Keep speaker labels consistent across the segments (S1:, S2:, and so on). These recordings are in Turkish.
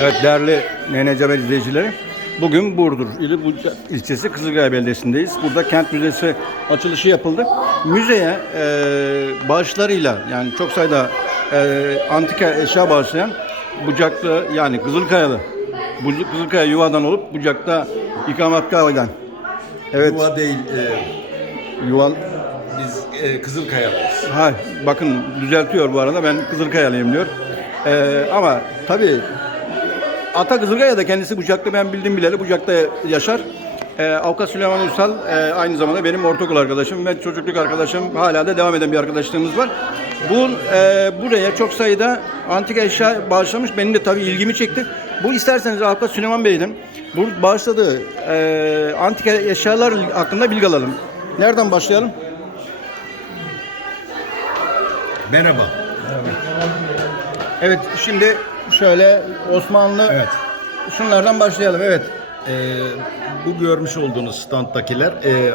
S1: Evet değerli NNC Haber izleyicileri. Bugün Burdur ili Buca ilçesi Kızılkaya Beldesi'ndeyiz. Burada kent müzesi açılışı yapıldı. Müzeye e, bağışlarıyla yani çok sayıda e, antika eşya bağışlayan Bucaklı yani Kızılkayalı Kızılkaya yuvadan olup Bucak'ta ikametgah eden Evet
S2: Yuva değil, e,
S1: yuval
S2: biz e, Kızılkaya'dayız.
S1: Ha bakın düzeltiyor bu arada ben Kızılkayalıyım diyor. Ee, ama tabii Ata Kızılkaya da kendisi Bucak'ta ben bildim bileli Bucak'ta yaşar. Ee, Avukat Süleyman Ünsal e, aynı zamanda benim ortaokul arkadaşım ve çocukluk arkadaşım hala da devam eden bir arkadaşlığımız var. Bu e, buraya çok sayıda antika eşya bağışlamış. Benim de tabii ilgimi çekti. Bu isterseniz Avukat Süleyman Bey'in bu bağışladığı e, antika eşyalar hakkında bilgi alalım. Nereden başlayalım?
S2: Merhaba.
S1: Evet şimdi şöyle Osmanlı
S2: Evet.
S1: şunlardan başlayalım evet.
S2: E, bu görmüş olduğunuz standtakiler, e,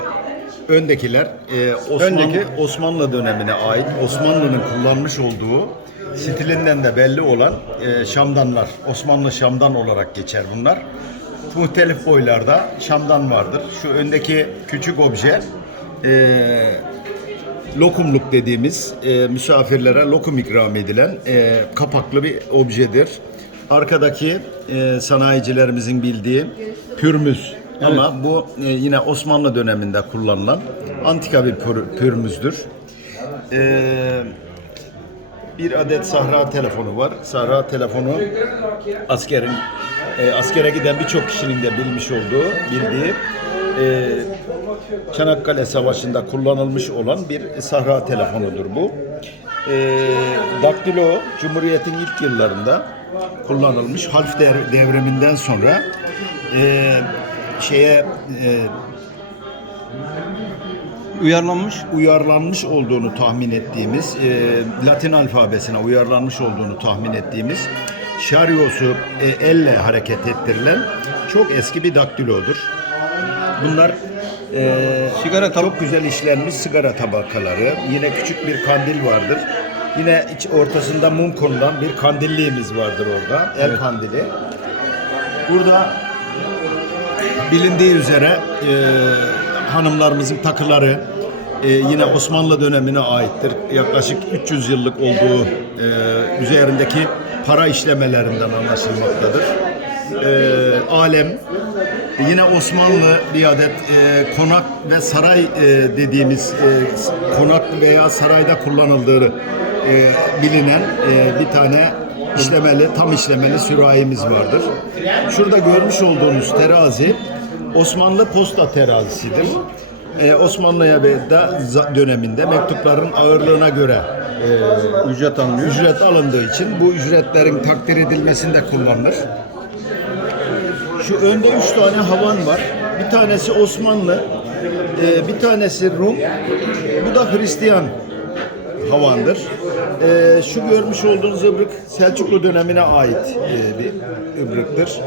S2: öndekiler e, Osmanlı,
S1: Öndeki.
S2: Osmanlı dönemine ait Osmanlı'nın kullanmış olduğu stilinden de belli olan e, şamdanlar. Osmanlı şamdan olarak geçer bunlar. Muhtelif boylarda şamdan vardır. Şu öndeki küçük obje e, lokumluk dediğimiz e, misafirlere lokum ikram edilen e, kapaklı bir objedir. Arkadaki e, sanayicilerimizin bildiği pürmüz. Ama bu e, yine Osmanlı döneminde kullanılan antika bir pür- pürmüzdür. E, bir adet sahra telefonu var. Sahra telefonu askerin e, askere giden birçok kişinin de bilmiş olduğu, bildiği e, Çanakkale Savaşı'nda kullanılmış olan bir sahra telefonudur bu. E, daktilo Cumhuriyet'in ilk yıllarında kullanılmış. Dev- devriminden sonra e, şeye e,
S1: Uyarlanmış.
S2: uyarlanmış olduğunu tahmin ettiğimiz, e, Latin alfabesine uyarlanmış olduğunu tahmin ettiğimiz şaryosu e, elle hareket ettirilen çok eski bir daktilodur. Bunlar e,
S1: Sigara
S2: çok güzel işlenmiş sigara tabakaları. Yine küçük bir kandil vardır. Yine iç ortasında mum konulan bir kandilliğimiz vardır orada. El kandili. Burada bilindiği üzere e, hanımlarımızın takıları e, yine Osmanlı dönemine aittir. Yaklaşık 300 yıllık olduğu e, üzerindeki para işlemelerinden anlaşılmaktadır. E, alem yine Osmanlı bir adet e, konak ve saray e, dediğimiz e, konak veya sarayda kullanıldığı e, bilinen e, bir tane işlemeli, tam işlemeli sürahimiz vardır. Şurada görmüş olduğunuz terazi Osmanlı posta terazisidir. Ee, Osmanlı'ya ve da döneminde mektupların ağırlığına göre e,
S1: Ücret alınıyor.
S2: ücret alındığı için bu ücretlerin takdir edilmesinde kullanılır. Şu önde üç tane havan var. Bir tanesi Osmanlı, e, bir tanesi Rum, bu da Hristiyan havandır. E, şu görmüş olduğunuz ıbrık Selçuklu dönemine ait e, bir ıbrıktır.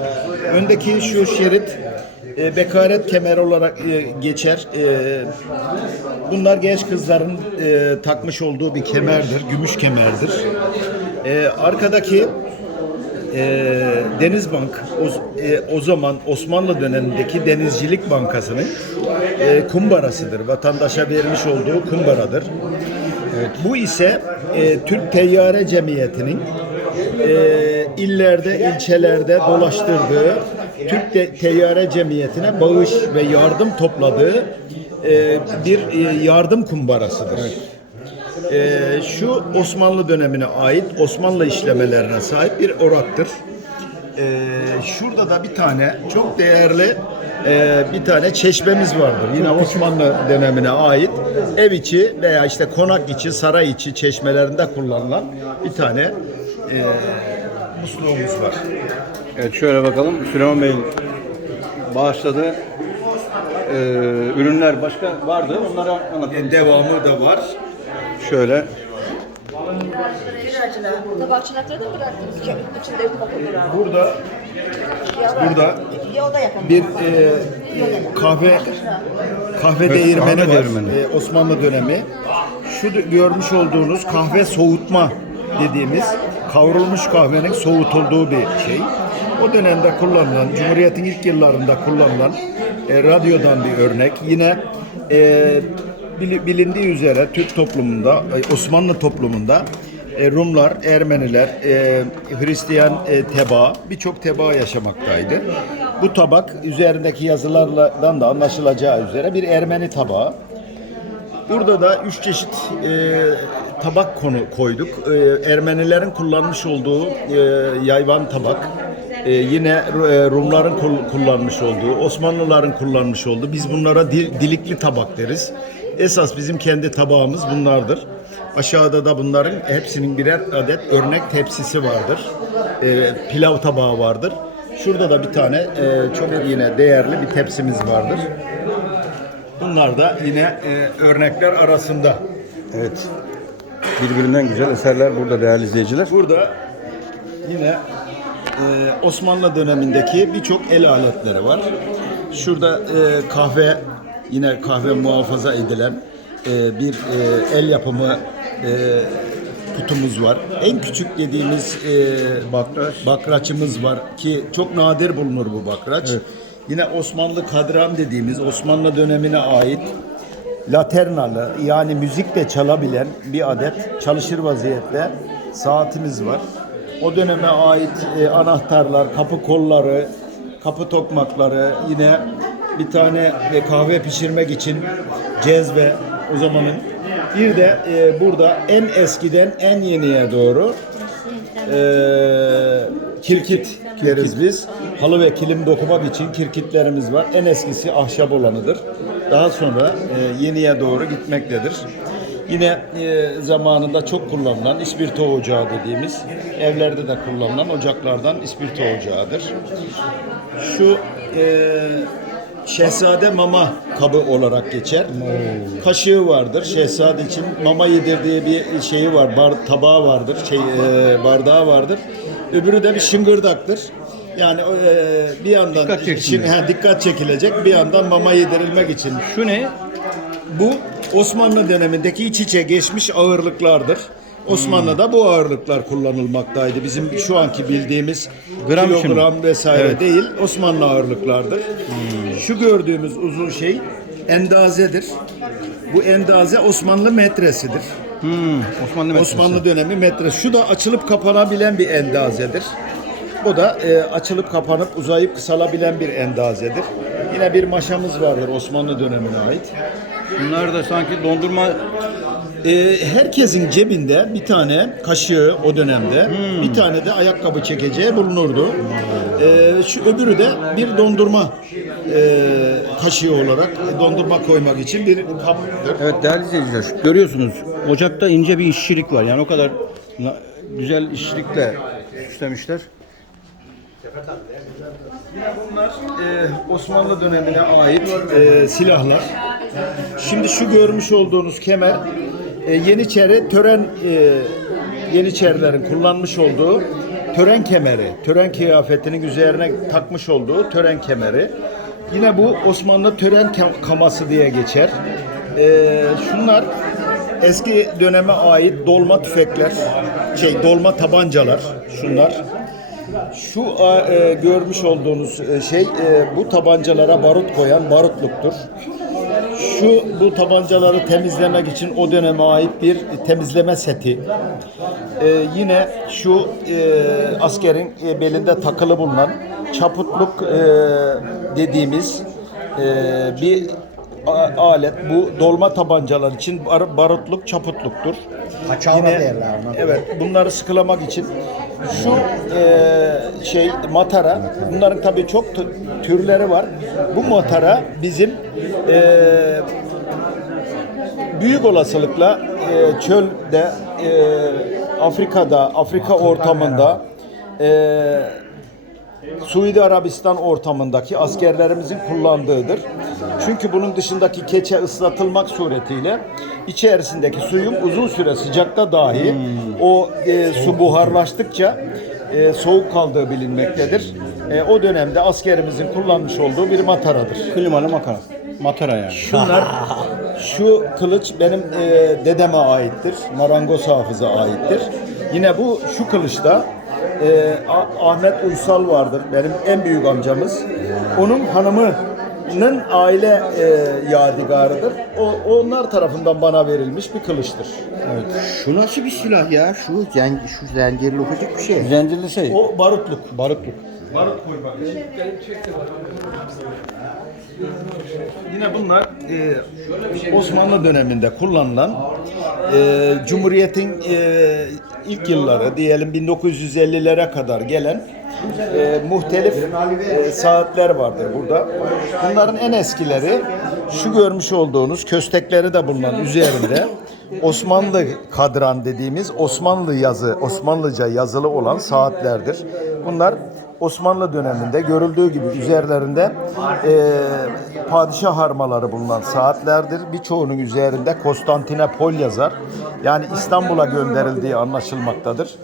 S2: Öndeki şu şerit e, bekaret kemeri olarak e, geçer. E, bunlar genç kızların e, takmış olduğu bir kemerdir, gümüş kemerdir. E, arkadaki e, Denizbank o, e, o zaman Osmanlı dönemindeki Denizcilik Bankası'nın e, kumbarasıdır. Vatandaşa vermiş olduğu kumbaradır. Bu ise e, Türk Teyyare Cemiyeti'nin e, illerde, ilçelerde dolaştırdığı Türk Te- Teyyare Cemiyeti'ne bağış ve yardım topladığı e, bir e, yardım kumbarasıdır. Ee, şu Osmanlı dönemine ait Osmanlı işlemelerine sahip bir oraktır. Ee, şurada da bir tane çok değerli e, bir tane çeşmemiz vardır. Yine Osmanlı dönemine ait ev içi veya işte konak içi, saray içi çeşmelerinde kullanılan bir tane e, musluğumuz var.
S1: Evet şöyle bakalım Süleyman Bey'in bağışladığı e, ürünler başka vardı. Onları anlatalım.
S2: E, devamı da var.
S1: Şöyle.
S2: Burada burada bir e, kahve kahve
S1: Evet,
S2: değirmeni
S1: kahve
S2: var.
S1: değirmeni.
S2: E, Osmanlı dönemi. Şu görmüş olduğunuz kahve soğutma dediğimiz kavrulmuş kahvenin soğutulduğu bir şey. O dönemde kullanılan, Cumhuriyet'in ilk yıllarında kullanılan e, radyodan bir örnek. Yine e, bilindiği üzere Türk toplumunda, e, Osmanlı toplumunda e, Rumlar, Ermeniler, e, Hristiyan tebaa, birçok tebaa yaşamaktaydı. Bu tabak üzerindeki yazılardan da anlaşılacağı üzere bir Ermeni tabağı. Burada da üç çeşit e, tabak konu koyduk. E, Ermenilerin kullanmış olduğu e, yayvan tabak. E, yine e, Rumların kul- kullanmış olduğu, Osmanlıların kullanmış olduğu. Biz bunlara dil- dilikli tabak deriz. Esas bizim kendi tabağımız bunlardır. Aşağıda da bunların hepsinin birer adet örnek tepsisi vardır. E, pilav tabağı vardır. Şurada da bir tane e, çok yine değerli bir tepsimiz vardır. Bunlar da yine e, örnekler arasında.
S1: Evet. Birbirinden güzel eserler burada değerli izleyiciler.
S2: Burada yine e, Osmanlı dönemindeki birçok el aletleri var. Şurada e, kahve yine kahve muhafaza edilen e, bir e, el yapımı e, kutumuz var. En küçük dediğimiz e,
S1: Bakraç.
S2: bakraçımız var ki çok nadir bulunur bu bakraç. Yine Osmanlı kadran dediğimiz Osmanlı dönemine ait laternalı yani müzikle çalabilen bir adet çalışır vaziyette saatimiz var. O döneme ait e, anahtarlar, kapı kolları, kapı tokmakları, yine bir tane e, kahve pişirmek için cezve o zamanın. Bir de e, burada en eskiden en yeniye doğru e, kirkit deriz biz. Halı ve kilim dokumak için kirkitlerimiz var. En eskisi ahşap olanıdır. Daha sonra e, yeniye doğru gitmektedir. Yine e, zamanında çok kullanılan ispirto ocağı dediğimiz evlerde de kullanılan ocaklardan ispirto ocağıdır. Şu e, şehzade mama kabı olarak geçer. Kaşığı vardır. Şehzade için mama yedirdiği bir şeyi var. Bar, tabağı vardır. Şey, e, bardağı vardır. Öbürü de bir şıngırdaktır. Yani e, bir yandan
S1: Dikkat çeksin.
S2: ha, dikkat çekilecek, bir yandan mama yedirilmek için.
S1: Şu ne?
S2: Bu Osmanlı dönemindeki iç içe geçmiş ağırlıklardır. Osmanlı'da bu ağırlıklar kullanılmaktaydı. Bizim şu anki bildiğimiz
S1: Gram
S2: kilogram
S1: mi?
S2: vesaire
S1: Evet.
S2: değil, Osmanlı ağırlıklardır. Şu gördüğümüz uzun şey endazedir. Bu endaze Osmanlı metresidir.
S1: Hmm, Osmanlı metresi.
S2: Osmanlı dönemi metresi. Şu da açılıp kapanabilen bir endazedir. Bu da e, açılıp kapanıp uzayıp kısalabilen bir endazedir. Yine bir maşamız vardır Osmanlı dönemine ait.
S1: Bunlar da sanki dondurma
S2: Ee, herkesin cebinde bir tane kaşığı o dönemde, bir tane de ayakkabı çekeceği bulunurdu. Ee, şu öbürü de bir dondurma e, kaşığı olarak dondurma koymak için bir kaptır.
S1: Evet değerli izleyiciler görüyorsunuz ocakta ince bir işçilik var. Yani o kadar na- güzel işçilikle süslemişler.
S2: Bunlar e, Osmanlı dönemine ait e, silahlar. Şimdi şu görmüş olduğunuz kemer e, Yeniçeri tören e, Yeniçerilerin kullanmış olduğu tören kemeri, tören kıyafetinin üzerine takmış olduğu tören kemeri. Yine bu Osmanlı tören kam- kaması diye geçer. E, şunlar eski döneme ait dolma tüfekler, şey dolma tabancalar şunlar. Şu e, görmüş olduğunuz e, şey e, bu tabancalara barut koyan barutluktur. Şu bu tabancaları temizlemek için o döneme ait bir temizleme seti. E, yine şu e, askerin e, belinde takılı bulunan çaputluk e, dediğimiz e, bir alet. Bu dolma tabancalar için bar- barutluk çaputluktur. Yine, evet bunları sıkılamak için şu e, şey matara bunların tabii çok türleri var. Bu matara bizim e, büyük olasılıkla e, çölde e, Afrika'da Afrika ortamında e, Suudi Arabistan ortamındaki askerlerimizin kullandığıdır. Çünkü bunun dışındaki keçe ıslatılmak suretiyle içerisindeki suyun uzun süre sıcakta dahi o e, su buharlaştıkça e, soğuk kaldığı bilinmektedir. E, o dönemde askerimizin kullanmış olduğu bir mataradır.
S1: Klimalı makara. Matara yani.
S2: Şunlar, şu kılıç benim e, dedeme aittir. Marangoz hafıza aittir. Yine bu şu kılıçta e, Ahmet Uysal vardır. Benim en büyük amcamız. Onun hanımının aile e, yadigarıdır. O, onlar tarafından bana verilmiş bir kılıçtır.
S3: Şu nasıl bir silah ya? Şu zen, şu zincirli ufacık bir şey.
S1: Zencirli şey.
S2: O barutluk.
S1: Barutluk.
S2: Yine bunlar e, Osmanlı döneminde kullanılan e, Cumhuriyet'in e, ilk yılları diyelim 1950'lere kadar gelen e, muhtelif e, saatler vardır burada. Bunların en eskileri şu görmüş olduğunuz köstekleri de bulunan üzerinde Osmanlı kadran dediğimiz Osmanlı yazı, Osmanlıca yazılı olan saatlerdir. Bunlar Osmanlı döneminde görüldüğü gibi üzerlerinde e, padişah harmaları bulunan saatlerdir. Birçoğunun üzerinde Konstantinopol yazar. Yani İstanbul'a gönderildiği anlaşılmaktadır.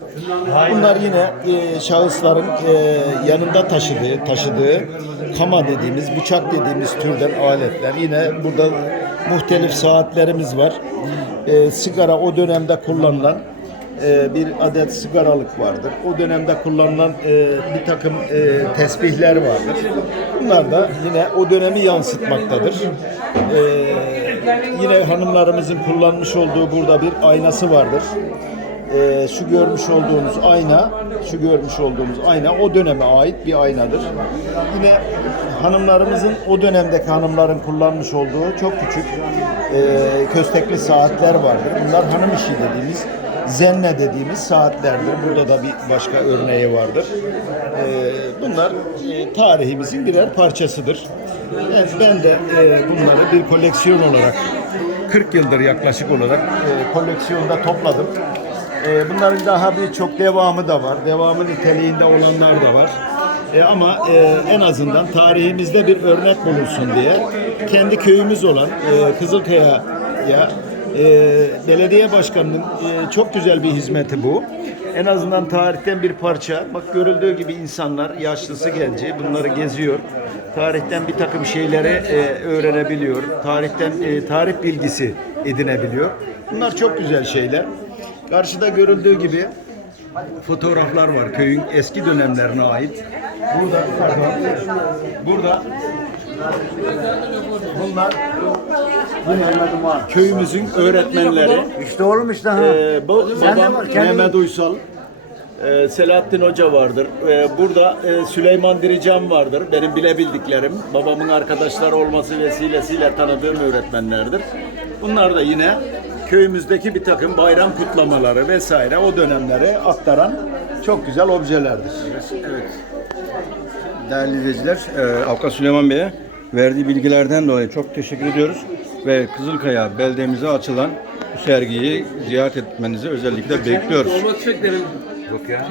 S2: Bunlar yine e, şahısların e, yanında taşıdığı, taşıdığı kama dediğimiz, bıçak dediğimiz türden aletler. Yine burada muhtelif saatlerimiz var. E, sigara o dönemde kullanılan e, bir adet sigaralık vardır. O dönemde kullanılan e, bir takım e, tesbihler vardır. Bunlar da yine o dönemi yansıtmaktadır. Yine hanımlarımızın kullanmış olduğu burada bir aynası vardır. Şu görmüş olduğunuz ayna, şu görmüş olduğumuz ayna o döneme ait bir aynadır. Yine hanımlarımızın o dönemdeki hanımların kullanmış olduğu çok küçük e, köstekli saatler vardır. Bunlar hanım işi dediğimiz zenne dediğimiz saatlerdir. Burada da bir başka örneği vardır. Ee, bunlar e, tarihimizin birer parçasıdır. Evet, ben de e, bunları bir koleksiyon olarak 40 yıldır yaklaşık olarak e, koleksiyonda topladım. Bunların daha birçok devamı da var. Devamı niteliğinde olanlar da var. E, ama e, en azından tarihimizde bir örnek bulunsun diye kendi köyümüz olan e, Kızılkaya'ya e, belediye başkanının e, çok güzel bir hizmeti bu. En azından tarihten bir parça. Bak görüldüğü gibi insanlar, yaşlısı genci bunları geziyor. Tarihten bir takım şeyleri e, öğrenebiliyor. Tarihten e, tarih bilgisi edinebiliyor. Bunlar çok güzel şeyler. Karşıda görüldüğü gibi fotoğraflar var köyün eski dönemlerine ait. Burada, burada bunlar köyümüzün öğretmenleri.
S3: İşte oğlum işte ha.
S2: Ee, bu
S3: Sen de
S2: babam
S3: var, kendin-
S2: Mehmet Uysal. Ee, Selahattin Hoca vardır. Ee, burada e, Süleyman Dirican vardır. Benim bilebildiklerim. Babamın arkadaşları olması vesilesiyle tanıdığım öğretmenlerdir. Bunlar da yine köyümüzdeki bir takım bayram kutlamaları vesaire o dönemleri aktaran çok güzel objelerdir.
S1: Değerli izleyiciler, e, Avukat Süleyman Bey'e verdiği bilgilerden dolayı çok teşekkür ediyoruz. Ve Kızılkaya beldemize açılan bu sergiyi ziyaret etmenizi özellikle bekliyoruz.
S4: Yok ya.